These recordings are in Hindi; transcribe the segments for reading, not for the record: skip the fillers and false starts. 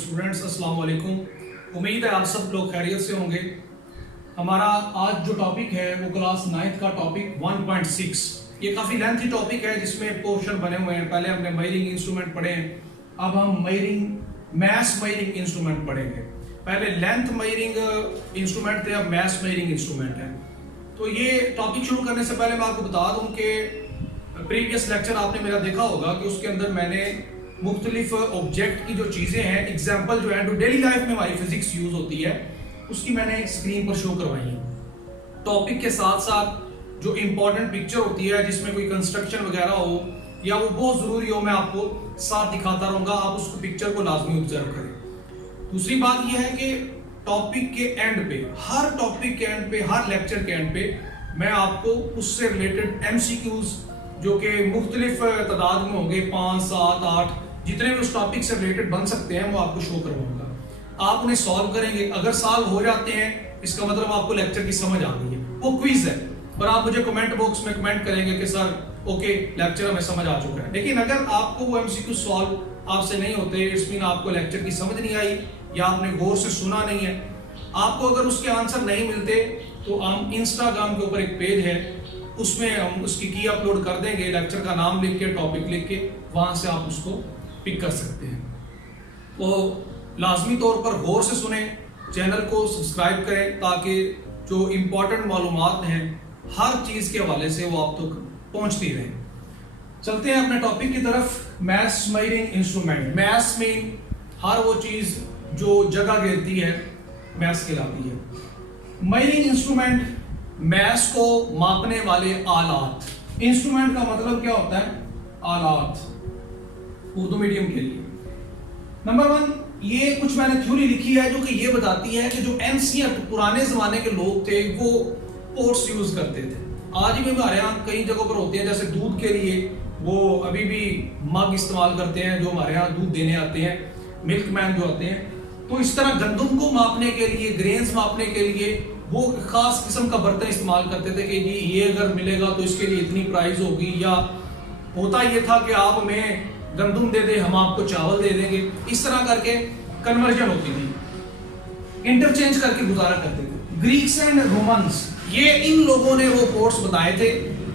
स्टूडेंट्स, अस्सलाम वालेकुम। उम्मीद है आप सब लोग खैरियत से होंगे। हमारा आज जो टॉपिक है वो क्लास 9th का टॉपिक 1.6। ये काफ़ी लेंथी टॉपिक है जिसमें पोर्शन बने हुए हैं। पहले हमने मेजरिंग इंस्ट्रूमेंट पढ़े हैं, अब हम मैस मेजरिंग इंस्ट्रूमेंट पढ़ेंगे। पहले लेंथ मेजरिंग इंस्ट्रूमेंट थे, अब मैस मेजरिंग इंस्ट्रूमेंट है। तो ये टॉपिक शुरू करने से पहले मैं आपको बता दूं कि प्रीवियस लेक्चर आपने मेरा देखा होगा कि उसके अंदर मैंने मुख्तलिफ ऑब्जेक्ट की जो चीज़ें हैं, एग्जाम्पल जो है जो डेली लाइफ में हमारी फिजिक्स यूज होती है, उसकी मैंने स्क्रीन पर शो करवाई है। टॉपिक के साथ साथ जो इंपॉर्टेंट पिक्चर होती है जिसमें कोई कंस्ट्रक्शन वगैरह हो या वो बहुत ज़रूरी हो, मैं आपको साथ दिखाता रहूँगा। आप उसको पिक्चर को लाजमी ऑब्जर्व करें। दूसरी बात यह है कि टॉपिक के एंड पे, हर टॉपिक के एंड पे, हर लेक्चर के एंड पे मैं आपको उससे रिलेटेड MCQs जो कि मुख्तलिफ तादाद में होंगे, 5, 7, 8 जितने भी उस टॉपिक से रिलेटेड बन सकते हैं वो आपको शो करवाऊंगा। आप उन्हें सॉल्व करेंगे। अगर सॉल्व हो जाते हैं इसका मतलब आपको लेक्चर की समझ आ गई है। वो क्विज है और आप मुझे कमेंट बॉक्स में कमेंट करेंगे कि सर ओके लेक्चर हमें समझ आ चुका है। लेकिन अगर आपको वो MCQ सॉल्व आपसे नहीं होते, इट्स मीन आपको लेक्चर की समझ नहीं आई या आपने गौर से सुना नहीं है, आपको अगर उसके आंसर नहीं मिलते तो हम इंस्टाग्राम के ऊपर एक पेज है, उसमें हम उसकी की अपलोड कर देंगे, लेक्चर का नाम लिख के, टॉपिक लिख के, वहां से आप उसको पिक कर सकते हैं। तो लाजमी तौर पर गौर से सुने, चैनल को सब्सक्राइब करें ताकि जो इम्पोर्टेंट मालूमात हैं हर चीज के हवाले से वो आप तक पहुंचती रहे। चलते हैं अपने टॉपिक की तरफ। Mass measuring instrument. Mass mean हर वो चीज जो जगह घेरती है मैस कहलाती है। मेजरिंग इंस्ट्रूमेंट मैस को मापने वाले आलात। इंस्ट्रूमेंट का मतलब क्या होता है? आलात, उर्दू मीडियम के लिए। नंबर 1, ये कुछ मैंने थ्योरी लिखी है जो कि ये बताती है कि जो एंशिएंट पुराने जमाने के लोग थे वो पोर्ट्स यूज करते थे। आज भी हमारे यहाँ कई जगहों पर होते हैं, जैसे दूध के लिए वो अभी भी मग इस्तेमाल करते हैं जो हमारे यहाँ दूध देने आते हैं, मिल्कमैन जो आते हैं। तो इस तरह गंदम को मापने के लिए, ग्रेन्स मापने के लिए वो खास किस्म का बर्तन इस्तेमाल करते थे कि जी ये अगर मिलेगा तो इसके लिए इतनी प्राइस होगी, या होता ये था कि आप हमें गंदम दे दे, हम आपको चावल दे देंगे। इस तरह करके कन्वर्जन होती थी, इंटरचेंज करके गुजारा करते थे। ग्रीक्स एंड रोमन्स, ये इन लोगों ने वो पोर्ट्स बनाए थे,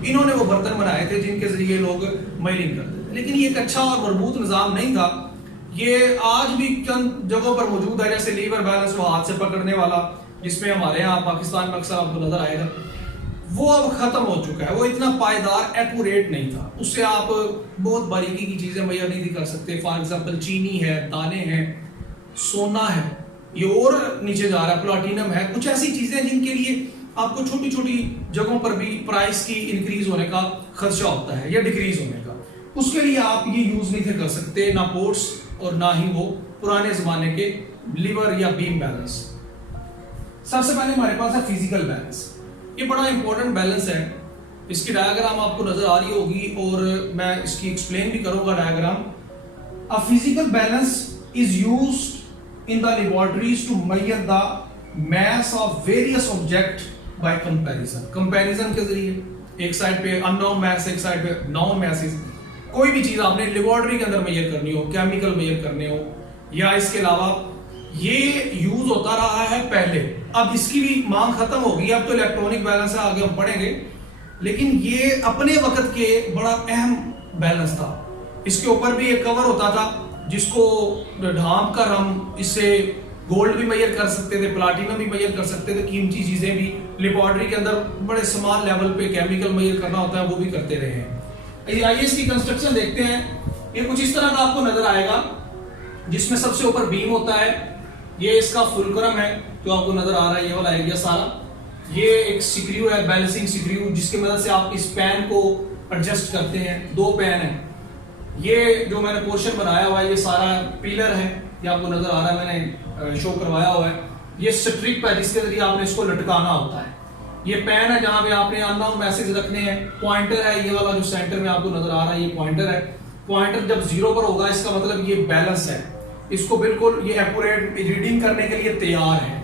इन्होंने वो बर्तन बनाए थे जिनके जरिए लोग मेजरिंग करते थे। लेकिन ये एक अच्छा और मजबूत निजाम नहीं था। ये आज भी चंद जगहों पर मौजूद है, जैसे लीवर बैलेंस, वो हाथ से पकड़ने वाला जिसमें हमारे यहाँ पाकिस्तान में अक्सर आपको नजर आएगा, वो अब खत्म हो चुका है। वो इतना पायदार, एक्यूरेट नहीं था। उससे आप बहुत बारीकी की चीजें मैयर नहीं कर सकते। फॉर एग्जांपल चीनी है, दाने हैं, सोना है, ये और नीचे जा रहा है, प्लाटिनम है, कुछ ऐसी चीजें जिनके लिए आपको छोटी छोटी जगहों पर भी प्राइस की इंक्रीज होने का खर्चा होता है या डिक्रीज होने का। उसके लिए आप ये यूज नहीं कर सकते, ना पोर्ट्स और ना ही वो पुराने जमाने के लीवर या बीम बैलेंस। सबसे पहले हमारे पास है फिजिकल बैलेंस। ये बड़ा इंपॉर्टेंट बैलेंस है। इसकी डायग्राम आपको नजर आ रही होगी और मैं इसकी एक्सप्लेन भी करूंगा diagram. A physical balance is used in the laboratories to measure the mass of various object by comparison. Comparison के जरिए एक साइड पे अननोन मास, एक साइड पे नोन मासेस। कोई भी चीज आपने लेबोरेटरी के अंदर मेजर करनी हो, केमिकल मेजर करने हो, या इसके अलावा ये यूज होता रहा है पहले। अब इसकी भी मांग खत्म होगी, अब तो इलेक्ट्रॉनिक बैलेंस है, आगे हम पढ़ेंगे। लेकिन ये अपने वक्त के बड़ा अहम बैलेंस था। इसके ऊपर भी एक कवर होता था जिसको ढांप कर हम इससे गोल्ड भी मेजर कर सकते थे, प्लाटिनम भी मेजर कर सकते थे, कीमती चीजें भी। लेबोरेटरी के अंदर बड़े स्मॉल लेवल पे केमिकल मेजर करना होता है, वो भी करते रहे हैं। आइए इसकी कंस्ट्रक्शन देखते हैं। ये कुछ इस तरह का आपको नजर आएगा जिसमें सबसे ऊपर बीम होता है। ये इसका फुलक्रम है जो आपको नजर आ रहा है, ये वाला एरिया सारा। ये एक स्क्रू है, बैलेंसिंग स्क्रू, जिसकी मदद से आप इस पैन को एडजस्ट करते हैं। 2 पैन है। ये जो मैंने पोर्शन बनाया हुआ है ये सारा पिलर है, ये आपको नजर आ रहा है, मैंने शो करवाया हुआ है। ये स्ट्रिप है जिसके जरिए आपने इसको लटकाना होता है। ये पैन है जहां पे आपने अननोन मैसेज रखने हैं। पॉइंटर है, ये वाला जो सेंटर में आपको नजर आ रहा है ये पॉइंटर है। पॉइंटर जब 0 पर होगा इसका मतलब ये बैलेंस है, इसको बिल्कुल ये एक्यूरेट रीडिंग करने के लिए तैयार है।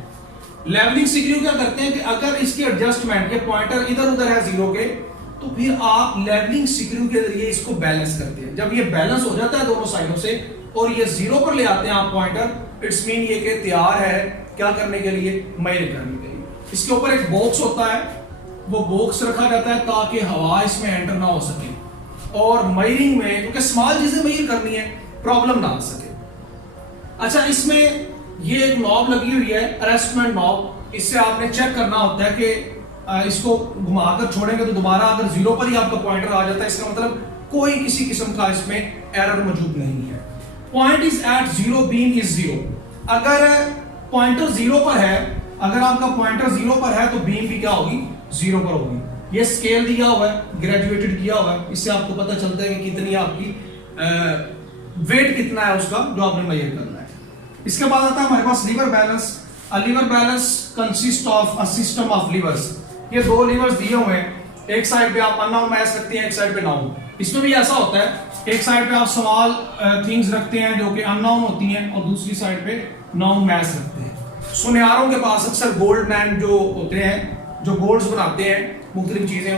लेवलिंग स्क्रू क्या करते हैं कि अगर इसकी एडजस्टमेंट, ये पॉइंटर इधर उधर है 0 के, तो फिर आप लेवलिंग स्क्रू के जरिए इसको बैलेंस करते हैं। जब ये बैलेंस हो जाता है दोनों साइडों से और ये 0 पर ले आते हैं आप पॉइंटर, इट्स मीन ये कि तैयार है क्या करने के लिए, मेजर करने के लिए। इसके ऊपर एक बॉक्स होता है, वो बॉक्स रखा जाता है ताकि हवा इसमें एंटर ना हो सके और मेजरिंग में, क्योंकि स्मॉल चीजें मेजर करनी है, प्रॉब्लम ना आ सके। अच्छा, इसमें ये एक नॉब लगी हुई है, अरेस्टमेंट नॉब। इससे आपने चेक करना होता है कि इसको घुमाकर छोड़ेंगे तो दोबारा अगर जीरो पर ही आपका पॉइंटर आ जाता है, इसका मतलब कोई किसी किस्म का इसमें एरर मौजूद नहीं है। Point is at zero, beam is zero. अगर पॉइंटर जीरो पर है, अगर आपका पॉइंटर जीरो पर है तो बीम भी क्या होगी, जीरो पर होगी। ये स्केल दिया हुआ है, ग्रेजुएटेड किया हुआ है, इससे आपको पता चलता है कि कितनी आपकी वेट कितना है उसका जो आपने मेजर करना है। इसके बाद आता है हमारे पास lever balance. A lever balance consist of a system of levers. ये दो लीवर्स दिए हुए हैं, एक साइड पे आप अननाउन मैस रखते हैं, एक साइड पे नाउन। इसमें भी ऐसा होता है, एक साइड पे आप स्मॉल थिंग्स रखते हैं जो कि अननाउन होती हैं और दूसरी साइड पे नाउन मैस रखते हैं। सुनियारों के पास अक्सर गोल्ड मैन जो होते हैं, जो गोल्ड्स बनाते हैं, मुख्तलिफ चीजें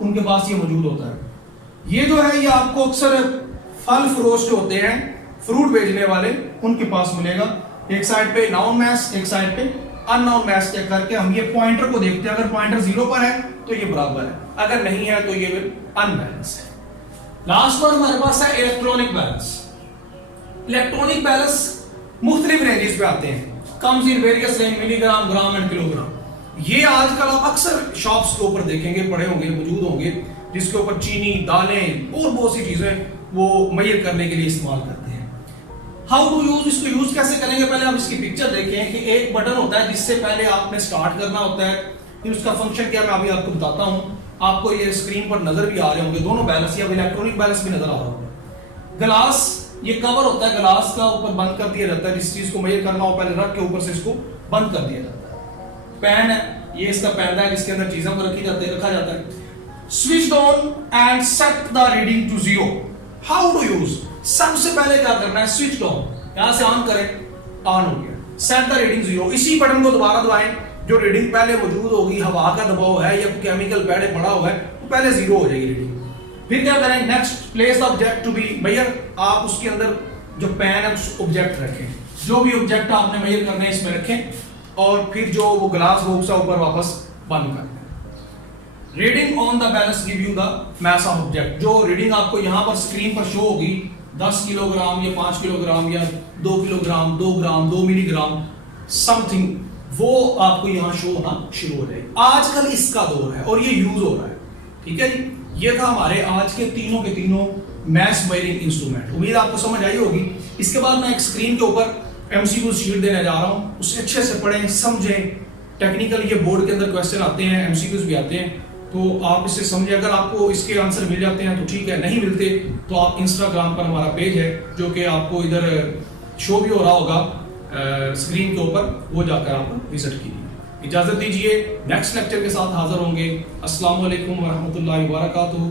उनके पास ये मौजूद होता है। ये जो है ये आपको अक्सर फल फरोश जो होते हैं, फ्रूट बेचने वाले, उनके पास मिलेगा। एक साइड पे नाउन मैस, एक साइड पे अननाउन मैस चेक करके हम ये पॉइंटर को देखते हैं। अगर पॉइंटर जीरो पर है तो ये बराबर है, अगर नहीं है तो ये अनबैलेंस है। लास्ट वन हमारे पास है इलेक्ट्रॉनिक बैलेंस। इलेक्ट्रॉनिक बैलेंस मुख्तलिफ रेंजेस पे आते हैं, comes in various range, milligram, gram and kilogram. ये आजकल आप अक्सर शॉप्स के ऊपर देखेंगे, पड़े होंगे, मौजूद होंगे, जिसके ऊपर चीनी, दालें और बहुत सी चीजें वो मेजर करने के लिए इस्तेमाल करते हैं। हाउ टू यूज, इसको यूज कैसे करेंगे, पहले आप इसकी पिक्चर देखें कि एक बटन होता है जिससे पहले आपने स्टार्ट करना होता है, फिर उसका फंक्शन क्या मैं अभी आपको बताता हूं। आपको ये स्क्रीन पर नजर भी आ रहे होंगे दोनों बैलेंस, या इलेक्ट्रॉनिक बैलेंस भी नजर आ रहा होगा। ग्लास, ये कवर होता है ग्लास का, ऊपर बंद कर दिया जाता है, जिस चीज को मेजर करना हो पहले रख के ऊपर से इसको बंद कर दिया जाता है। पेन है, ये इसका पैदा है जिसके अंदर चीजों को रखा जाता है। Switch on and set the reading to zero. How to use, सबसे पहले क्या करना है, स्विच ऑन, यहां से ऑन करें, ऑन हो गया। सेट द रीडिंग जीरो, इसी बटन को दोबारा दबाएं, जो रीडिंग पहले मौजूद होगी, हवा का दबाव है या केमिकल पहले पड़ा हुआ है, तो पहले जीरो हो जाएगी रीडिंग। फिर क्या करें, next place the object to be measure. आप उसके अंदर जो पेन है ऑब्जेक्ट रखें, जो भी ऑब्जेक्ट आपने मेजर करना है इसमें रखें, और फिर जो वो ग्लास बॉक्स है ऊपर वापस बंद कर दें। Reading on the balance give you the mass of object. जो रीडिंग आपको यहां पर स्क्रीन पर शो होगी, 10 किलोग्राम या 5 किलोग्राम या 2 किलोग्राम, 2 ग्राम, 2 मिलीग्राम समथिंग, वो आपको यहां शो होना शुरू हो जाएगी। आजकल इसका दौर है और ये यूज हो रहा है, ठीक है जी। ये था हमारे आज के तीनों मैस मेजरिंग इंस्ट्रूमेंट। उम्मीद आपको समझ आई होगी। इसके बाद मैं एक स्क्रीन के ऊपर एमसीक्यू शीट देने जा रहा हूं, उसे अच्छे से पढ़ें, समझें। टेक्निकल ये बोर्ड के अंदर क्वेश्चन आते हैं, एमसीक्यूज भी आते हैं, तो आप इसे समझें। अगर आपको इसके आंसर मिल जाते हैं तो ठीक है, नहीं मिलते तो आप इंस्टाग्राम पर हमारा पेज है जो कि आपको इधर शो भी हो रहा होगा स्क्रीन के ऊपर, वो जाकर आप विजिट कीजिए। इजाजत दीजिए, नेक्स्ट लेक्चर के साथ हाजिर होंगे। अस्सलाम वालेकुम वरहमतुल्लाहि वबरकातुहू।